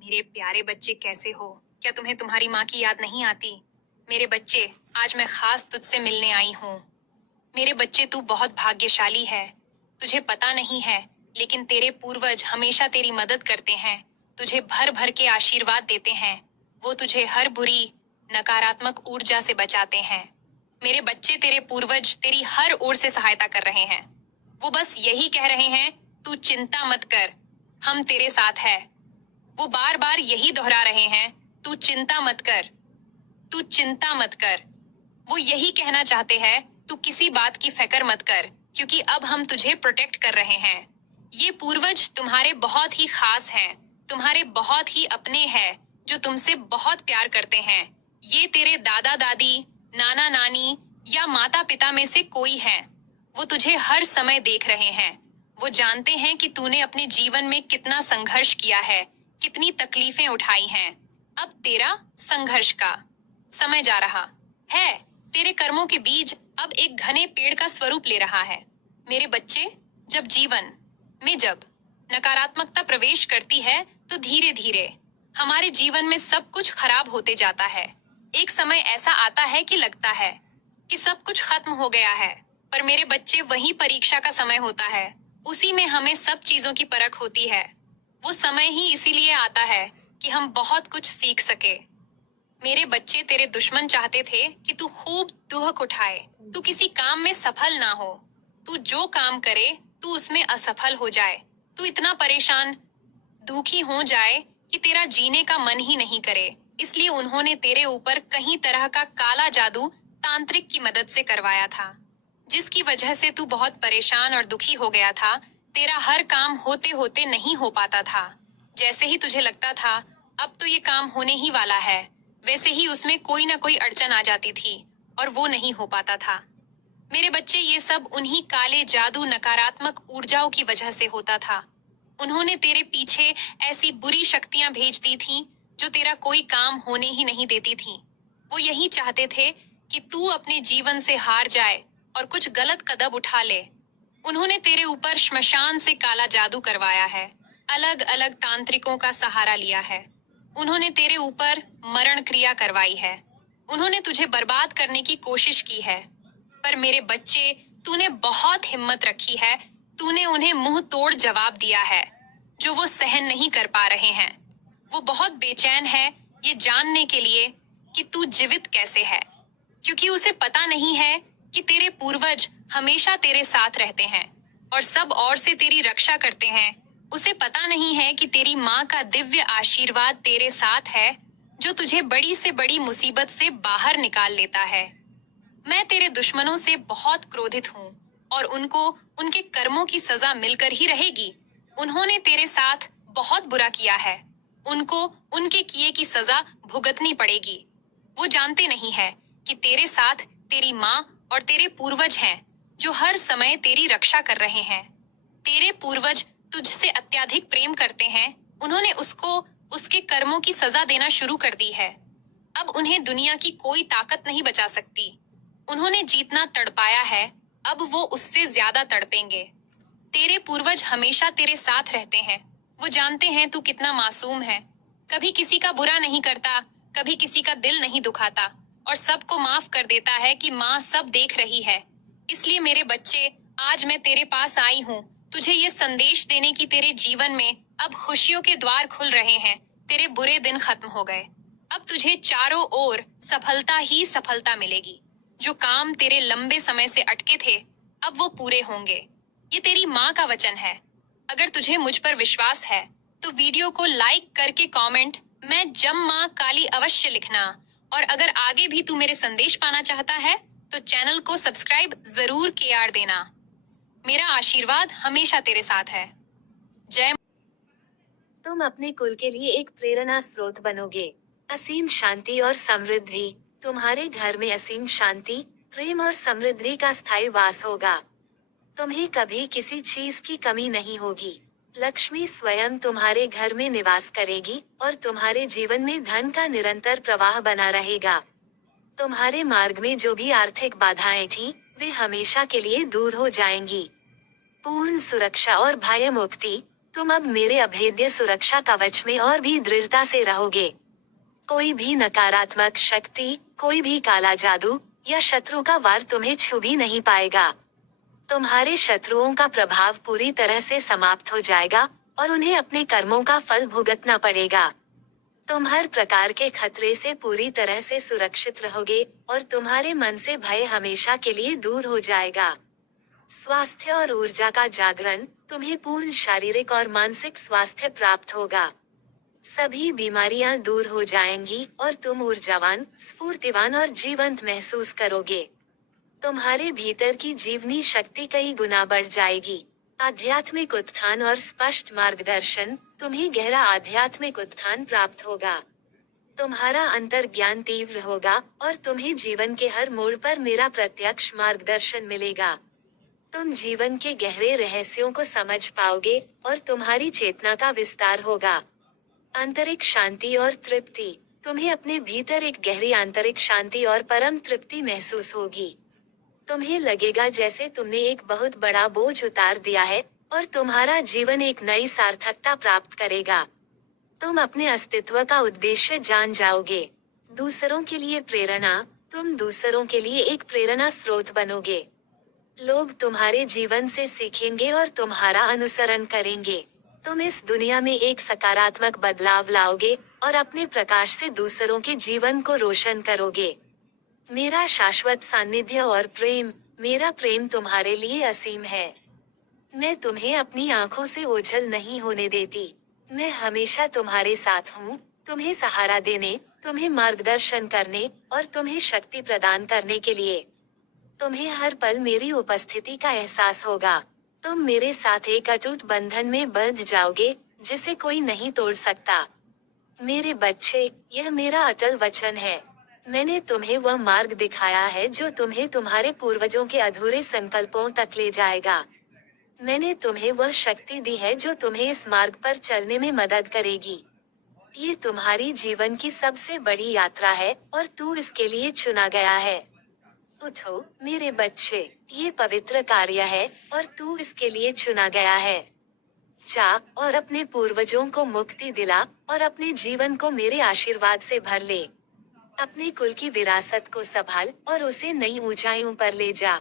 मेरे प्यारे बच्चे कैसे हो? क्या तुम्हें तुम्हारी माँ की याद नहीं आती? मेरे बच्चे, आज मैं खास तुझसे मिलने आई हूँ। मेरे बच्चे, तू बहुत भाग्यशाली है। तुझे पता नहीं है, लेकिन तेरे पूर्वज हमेशा तेरी मदद करते हैं, तुझे भर भर के आशीर्वाद देते हैं। वो तुझे हर बुरी, नकारात्मक ऊर्जा से बचाते हैं। मेरे बच्चे, तेरे पूर्वज तेरी हर ओर से सहायता कर रहे हैं। वो बस यही कह रहे हैं, तू चिंता मत कर, हम तेरे साथ है। वो बार बार यही दोहरा रहे हैं, तू चिंता मत कर, तू चिंता मत कर। वो यही कहना चाहते हैं, तू किसी बात की फिक्र मत कर, क्योंकि अब हम तुझे प्रोटेक्ट कर रहे हैं। ये पूर्वज तुम्हारे बहुत ही खास हैं, तुम्हारे बहुत ही अपने हैं, जो तुमसे बहुत प्यार करते हैं। ये तेरे दादा दादी, नाना नानी या माता पिता में से कोई है। वो तुझे हर समय देख रहे हैं। वो जानते हैं कि तूने अपने जीवन में कितना संघर्ष किया है, कितनी तकलीफें उठाई हैं। अब तेरा संघर्ष का समय जा रहा है। तेरे कर्मों के बीज अब एक घने पेड़ का स्वरूप ले रहा है। मेरे बच्चे, जब जीवन में जब नकारात्मकता प्रवेश करती है, तो धीरे धीरे हमारे जीवन में सब कुछ खराब होते जाता है। एक समय ऐसा आता है कि लगता है कि सब कुछ खत्म हो गया है, पर मेरे बच्चे, वही परीक्षा का समय होता है। उसी में हमें सब चीजों की परख होती है। वो समय ही इसीलिए आता है कि हम बहुत कुछ सीख सके। मेरे बच्चे, तेरे दुश्मन चाहते थे कि तू खूब दुहक उठाए, तू किसी काम में सफल ना हो, तू जो काम करे तू उसमें असफल हो जाए, तू इतना परेशान, दुखी हो जाए कि तेरा जीने का मन ही नहीं करे। इसलिए उन्होंने तेरे ऊपर कई तरह का काला जादू तांत्रिक की मदद से करवाया था, जिसकी वजह से तू बहुत परेशान और दुखी हो गया था। तेरा हर काम होते होते नहीं हो पाता था। जैसे ही तुझे लगता था अब तो ये काम होने ही वाला है, वैसे ही उसमें कोई ना कोई अड़चन आ जाती थी और वो नहीं हो पाता था। मेरे बच्चे, ये सब उन्हीं काले जादू, नकारात्मक ऊर्जाओं की वजह से होता था। उन्होंने तेरे पीछे ऐसी बुरी शक्तियां भेज दी थीं, जो तेरा कोई काम होने ही नहीं देती थीं। वो यही चाहते थे कि तू अपने जीवन से हार जाए और कुछ गलत कदम उठा ले। उन्होंने तेरे ऊपर श्मशान से काला जादू करवाया है, अलग अलग तांत्रिकों का सहारा लिया है। उन्होंने तेरे ऊपर मरण क्रिया करवाई है। उन्होंने तुझे बर्बाद करने की कोशिश की है। पर मेरे बच्चे, तूने बहुत हिम्मत रखी है। तूने उन्हें मुंह तोड़ जवाब दिया है, जो वो सहन नहीं कर पा रहे हैं। वो बहुत बेचैन है ये जानने के लिए कि तू जीवित कैसे है, क्योंकि उसे पता नहीं है कि तेरे पूर्वज हमेशा तेरे साथ रहते हैं और सब ओर से तेरी रक्षा करते हैं। उसे पता नहीं है कि तेरी माँ का दिव्य आशीर्वाद तेरे साथ है, जो तुझे बड़ी से बड़ी मुसीबत से बाहर निकाल लेता है। मैं तेरे दुश्मनों से बहुत क्रोधित हूँ और उनको उनके कर्मों की सजा मिलकर ही रहेगी। उन्होंने तेरे साथ बहुत बुरा किया है, उनको उनके किए की सजा भुगतनी पड़ेगी। वो जानते नहीं है कि तेरे साथ तेरी माँ और तेरे पूर्वज हैं, जो हर समय तेरी रक्षा कर रहे हैं। तेरे पूर्वज तुझसे अत्यधिक प्रेम करते हैं। उन्होंने उसको उसके कर्मों की सजा देना शुरू कर दी है। अब उन्हें दुनिया की कोई ताकत नहीं बचा सकती। उन्होंने जितना तड़पाया है, अब वो उससे ज्यादा तड़पेंगे। तेरे पूर्वज हमेशा तेरे साथ रहते हैं। वो जानते हैं तू कितना मासूम है, कभी किसी का बुरा नहीं करता, कभी किसी का दिल नहीं दुखाता और सबको माफ कर देता है कि माँ सब देख रही है। इसलिए मेरे बच्चे, आज मैं तेरे पास आई हूँ तुझे ये संदेश देने की तेरे जीवन में अब खुशियों के द्वार खुल रहे हैं। तेरे बुरे दिन खत्म हो गए। अब तुझे चारों ओर सफलता ही सफलता मिलेगी। जो काम तेरे लंबे समय से अटके थे, अब वो पूरे होंगे। ये तेरी माँ का वचन है। अगर तुझे मुझ पर विश्वास है तो वीडियो को लाइक करके कमेंट मैं जम माँ काली अवश्य लिखना। और अगर आगे भी तू मेरे संदेश पाना चाहता है तो चैनल को सब्सक्राइब जरूर किया देना। मेरा आशीर्वाद हमेशा तेरे साथ है। जय। तुम अपने कुल के लिए एक प्रेरणा स्रोत बनोगे। असीम शांति और समृद्धि। तुम्हारे घर में असीम शांति, प्रेम और समृद्धि का स्थायी वास होगा। तुम्हें कभी किसी चीज की कमी नहीं होगी। लक्ष्मी स्वयं तुम्हारे घर में निवास करेगी और तुम्हारे जीवन में धन का निरंतर प्रवाह बना रहेगा। तुम्हारे मार्ग में जो भी आर्थिक बाधाएं थीं, वे हमेशा के लिए दूर हो जाएंगी। पूर्ण सुरक्षा और भय मुक्ति। तुम अब मेरे अभेद्य सुरक्षा कवच में और भी दृढ़ता से रहोगे। कोई भी नकारात्मक शक्ति, कोई भी काला जादू या शत्रु का वार तुम्हें छू भी नहीं पाएगा। तुम्हारे शत्रुओं का प्रभाव पूरी तरह से समाप्त हो जाएगा और उन्हें अपने कर्मों का फल भुगतना पड़ेगा। तुम हर प्रकार के खतरे से पूरी तरह से सुरक्षित रहोगे और तुम्हारे मन से भय हमेशा के लिए दूर हो जाएगा। स्वास्थ्य और ऊर्जा का जागरण, तुम्हें पूर्ण शारीरिक और मानसिक स्वास्थ्य प्राप्त होगा। सभी बीमारियां दूर हो जाएंगी और तुम ऊर्जावान, स्फूर्तिवान और जीवंत महसूस करोगे। तुम्हारे भीतर की जीवनी शक्ति कई गुना बढ़ जाएगी। आध्यात्मिक उत्थान और स्पष्ट मार्गदर्शन, तुम्हें गहरा आध्यात्मिक उत्थान प्राप्त होगा। तुम्हारा अंतर्ज्ञान तीव्र होगा और तुम्हें जीवन के हर मोड़ पर मेरा प्रत्यक्ष मार्गदर्शन मिलेगा। तुम जीवन के गहरे रहस्यों को समझ पाओगे और तुम्हारी चेतना का विस्तार होगा। आंतरिक शांति और तृप्ति, तुम्हें अपने भीतर एक गहरी आंतरिक शांति और परम तृप्ति महसूस होगी। तुम्हें लगेगा जैसे तुमने एक बहुत बड़ा बोझ उतार दिया है और तुम्हारा जीवन एक नई सार्थकता प्राप्त करेगा। तुम अपने अस्तित्व का उद्देश्य जान जाओगे। दूसरों के लिए प्रेरणा, तुम दूसरों के लिए एक प्रेरणा स्रोत बनोगे। लोग तुम्हारे जीवन से सीखेंगे और तुम्हारा अनुसरण करेंगे। तुम इस दुनिया में एक सकारात्मक बदलाव लाओगे और अपने प्रकाश से दूसरों के जीवन को रोशन करोगे। मेरा शाश्वत सानिध्य और प्रेम, मेरा प्रेम तुम्हारे लिए असीम है। मैं तुम्हें अपनी आंखों से ओझल नहीं होने देती। मैं हमेशा तुम्हारे साथ हूँ, तुम्हें सहारा देने, तुम्हें मार्गदर्शन करने और तुम्हें शक्ति प्रदान करने के लिए। तुम्हें हर पल मेरी उपस्थिति का एहसास होगा। तुम मेरे साथ एक अटूट बंधन में बंध जाओगे, जिसे कोई नहीं तोड़ सकता। मेरे बच्चे, यह मेरा अटल वचन है। मैंने तुम्हें वह मार्ग दिखाया है जो तुम्हें तुम्हारे पूर्वजों के अधूरे संकल्पों तक ले जाएगा। मैंने तुम्हें वह शक्ति दी है जो तुम्हें इस मार्ग पर चलने में मदद करेगी। ये तुम्हारी जीवन की सबसे बड़ी यात्रा है और तू इसके लिए चुना गया है। उठो मेरे बच्चे, ये पवित्र कार्य है और तू इसके लिए चुना गया है। जा और अपने पूर्वजों को मुक्ति दिला और अपने जीवन को मेरे आशीर्वाद से भर ले। अपने कुल की विरासत को संभाल और उसे नई ऊंचाइयों पर ले जा।